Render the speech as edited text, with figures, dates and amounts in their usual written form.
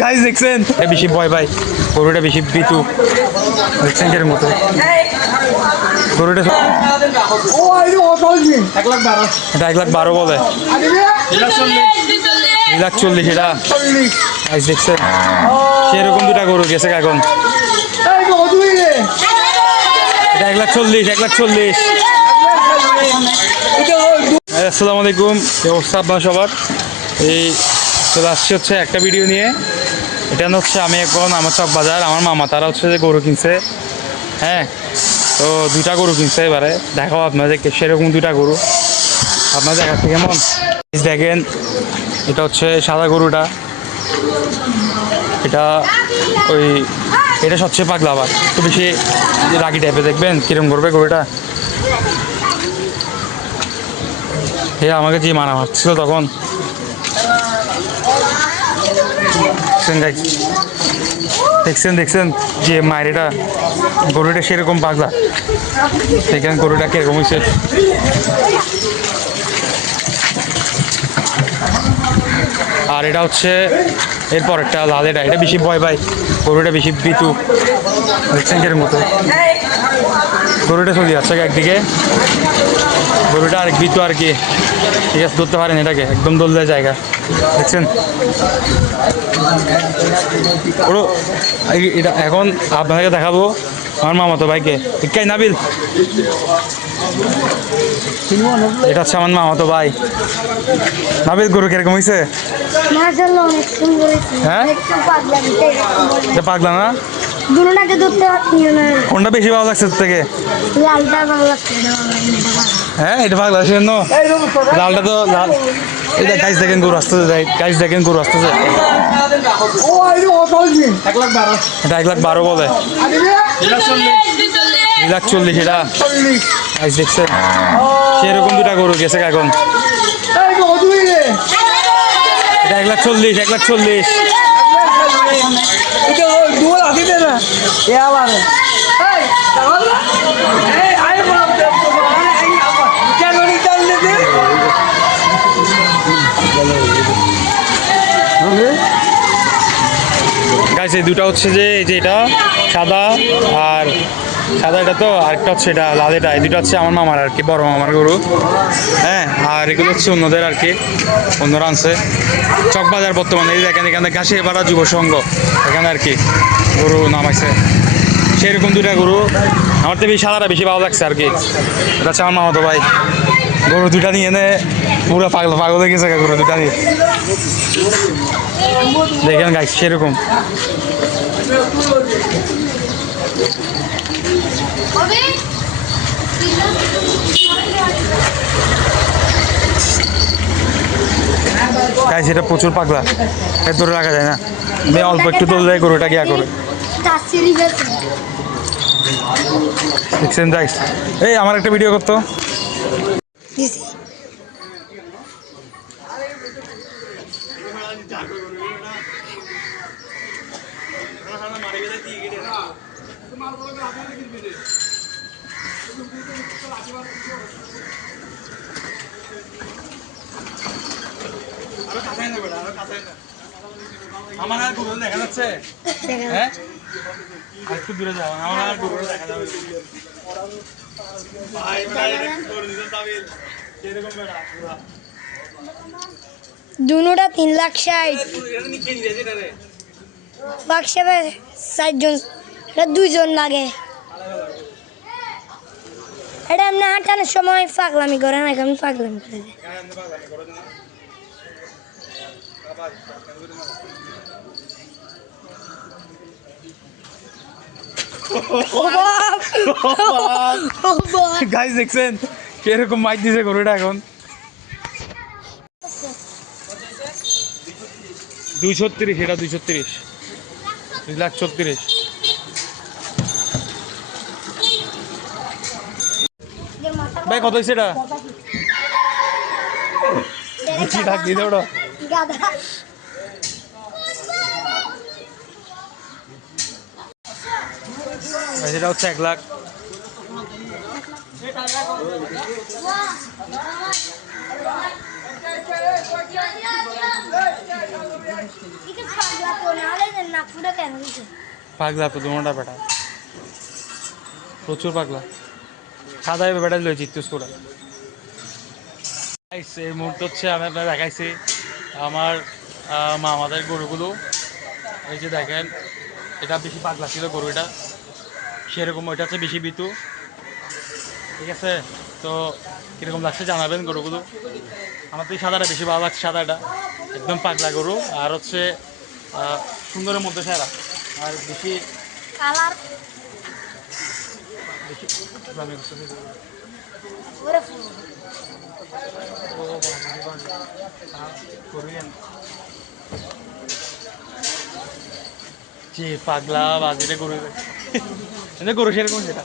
Guys দেখছেন বেশি ভয় ভাই, গরুটা বেশি বিতু দেখছেন এর মতো গরুটা। এটা 1,12,000 বলে, 2,40,000 এটা গাইস দেখছেন। সেরকম দুটা গরু গেছে এখন, এটা 1,40,000। আসসালামু আলাইকুম, কি অবস্থা আপনার সবার? এই চলে আসছে হচ্ছে একটা ভিডিও নিয়ে। এটা হচ্ছে আমি এখন আমার চক বাজার, আমার মামা তারা হচ্ছে যে গরু কিনছে। হ্যাঁ, তো দুটা গরু কিনছে, এবারে দেখাও আপনাদেরকে সেরকম দুটা গরু আপনাদের দেখাচ্ছে কেমন। দেখেন এটা হচ্ছে সাদা গরুটা, এটা এটা সবচেয়ে পাগলা, আবার একটু বেশি রাগি টাইপের। দেখবেন কিরম করবে গরুটা। হে আমাকে যে মারা মারছিল তখন, দেখছেন যে মায়েরটা গরুটা সেরকম পাগলা। দেখেন গরুটা কিরকম হয়েছে। আর এটা হচ্ছে এরপর একটা লাল, এটা বেশি ভয় ভাই, গরুটা বেশি বিতু দেখছেন এর মতো। গরুটা চলে যাচ্ছে একদিকে, গরুটা আরেক বিতু আর কি। ঠিক আছে, ধরতে পারেন এটাকে, একদম দোল জায়গা দেখছেন। ওরও এটা এখন আপনাকে দেখাবো আমার মামাতো ভাইকে। ইকাই নাবিল, এটা হচ্ছে আমার মামাতো ভাই নাবিল। গরু কিরকম হয়েছে? হ্যাঁ, এটা পাগলা না? কোনটা বেশি ভালো লাগছে তোর থেকে? হ্যাঁ, এটা পাগলা জন্য লালটা তো লাল। এটা গাইস দেখেন গরু আসতেছে, গাইস দেখেন গরু আসতেছে। এটা 1,12,000 বলে, 2,40,000 এটা গাইস দেখছেন। সেরকম দুটা গরু গেছে এখন, এটা 1,40,000। গাইস এই দুটা হচ্ছে যে এই যে এটা সাদা, আর সাদা এটা তো, আরেকটা হচ্ছে এটা লাল। এটা এই দুটো হচ্ছে আমার মামার আর কি, বড় মামার গরু। হ্যাঁ, আর এগুলো হচ্ছে অন্যদের আর কি, অন্যরা আনছে চকবাজার বর্তমানে। এই দেখেন এখানে ঘাসিপাড়া যুব সংঘ, এখানে আর কি গরু নামাইছে। সেরকম দুটা গরু আমার তো বেশি সাদাটা বেশি ভালো লাগছে আর কি। এটা হচ্ছে আমার মামাতো ভাই, গরু দুটা নিয়ে এনে পুরো পাগল হয়ে গেছে গরু দুটা নিয়ে। দেখেন গাইস সেরকম। গাইস এটা প্রচুর পাগলা, এর ধরে রাখা যায় না। মেয়ে অল্প একটু দোল দেয়, গরুটা গিয়া করে। দেখছেন গাইস, এই আমার একটা ভিডিও করতো। আমার আর গরু দেখা যাচ্ছে, হ্যাঁ একটু দূরে যাও, আমার আর গরু দেখা যাবে। দুটা 3,60,000 বাক্সাবে 4 জন, এটা 2 জন লাগে। এটা এমনি হাঁটানোর সময় পাগলামি করে না, আমি পাগলামি করে দিই। গাইস দেখছেন কিরকম মাইক দিছে গরুটা এখন। 230, এটা 230, 2,36,000। ভাই কত হয়েছে এটা? ডাক দিয়ে ওটা সেটা হচ্ছে 1,00,000। ফুটা কেন দিছে পাগলা তো দুটা বেটা প্রচুর পাগলা সাদা বেটা লই জিতুস করে এই মুহূর্তে হচ্ছে আমি আপনার দেখাইছি আমার মামাদের গরুগুলো এই যে দেখেন এটা বেশি পাগলা ছিল গরু এটা সেরকম ওইটা হচ্ছে বেশি বিতু ঠিক আছে তো কীরকম লাগছে জানাবেন গরুগুলো আমার তো এই সাদাটা বেশি ভালো লাগছে সাদাটা একদম পাগলা গরু আর হচ্ছে সুন্দরের মধ্যে সেরা আর বেশি কালার বেশি ইসলামী গোষ্ঠী। ওরে ফুল ও কোরিয়ান যে পাগলা বাজিরে গরু গরু সেরকম সেটা